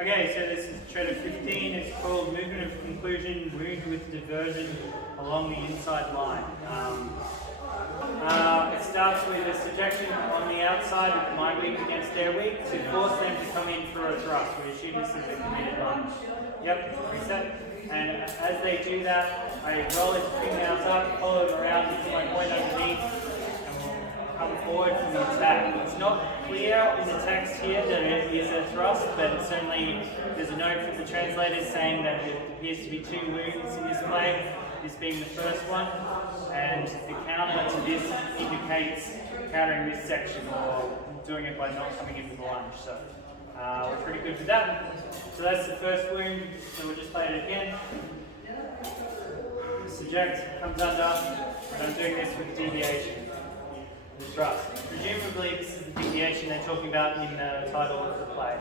Okay, so this is Treta 15. It's called movement of conclusion, wound with diversion along the inside line. It starts with a subjection on the outside of my weak against their weak to force them to come in for a thrust. We assume this is a committed lunge. Yep, reset. And as they do that, I roll his fingernails up, follow them around until my point underneath, and we'll come forward from the attack. It's not clear in the text here that it is a thrust, but certainly there's a note from the translators saying that it appears to be 2 wounds in this play, this being the first one, and the counter to this indicates countering this section or doing it by not coming into the lunge. So we're pretty good with that. So that's the first wound, so we'll just play it again. Subject comes under, and I'm doing this with deviation. The thrust. Presumably this is the deviation they're talking about in the title of the play.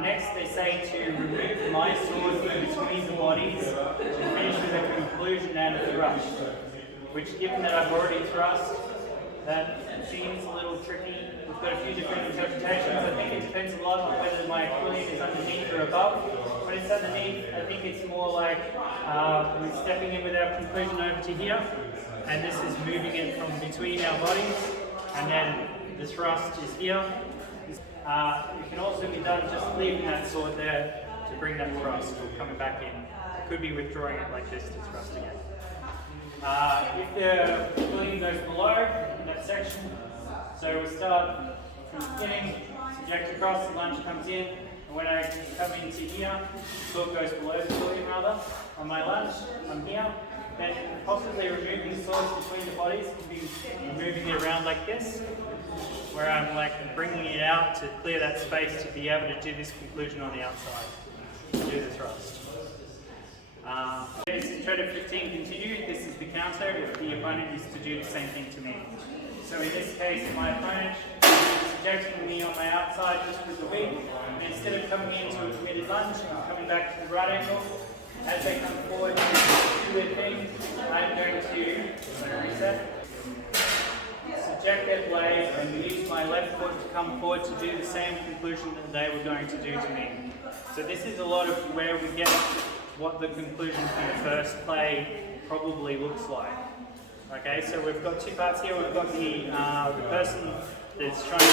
Next they say to remove my sword from between the bodies to finish with a conclusion and a thrust. Which, given that I've already thrust, that seems a little tricky. We've got a few different interpretations. I think it depends a lot on whether my quilling is underneath or above. When it's underneath, I think it's more like we're stepping in with our conclusion over to here, and this is moving it from between our bodies, and then the thrust is here. It can also be done just leaving that sword there to bring that thrust, or coming back in. It could be withdrawing it like this to thrust again. If the quilling goes below in that section, so we start from the beginning, subject across, the lunge comes in, and when I come into here, the sword goes below the quilling rather. On my lunge, I'm here, then possibly removing the swords between the bodies can be moving it around like this, where I'm like bringing it out to clear that space to be able to do this conclusion on the outside, to do the thrust. This is Treta 15 continued. This is the counter if the opponent is to do the same thing to me. So in this case, my opponent is subjecting me on my outside just with the weak, and instead of coming into a committed lunge, I'm coming back to the right angle. As they come forward to do their thing, I'm going to reset, subject their blade, and use my left foot to come forward to do the same conclusion that they were going to do to me. So this is a lot of where we get what the conclusion from the first play probably looks like. Okay, so we've got 2 parts here. We've got the person that's trying to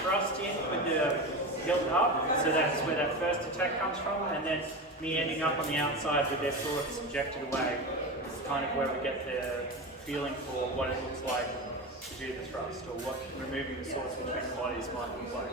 thrust in with the hilt up, so that's where that first attack comes from, and then me ending up on the outside with their sword subjected away. This is kind of where we get the feeling for what it looks like to do the thrust, or what removing the swords between the bodies might look like.